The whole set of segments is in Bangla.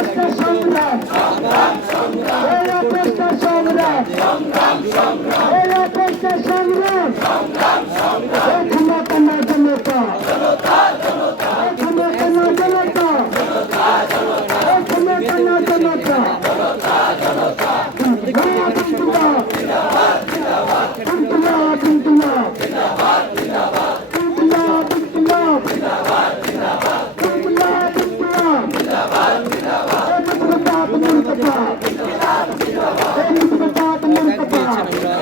অপেক্ষার সংগ্রাম। সংগ্রাম সংগ্রাম এই অপেক্ষার সংগ্রাম সংগ্রাম সংগ্রাম।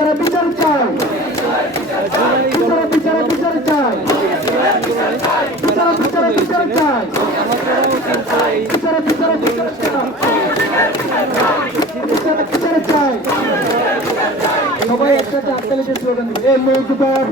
বিচারে বিচার চাই। বিচারে বিচারে বিচার চাই। বিচারে বিচারে বিচার চাই। বিচারে বিচারে বিচার চাই। বিচারে চাই। সবাই একসাথে আটতাল্লিশের স্লোগান এ মুখবার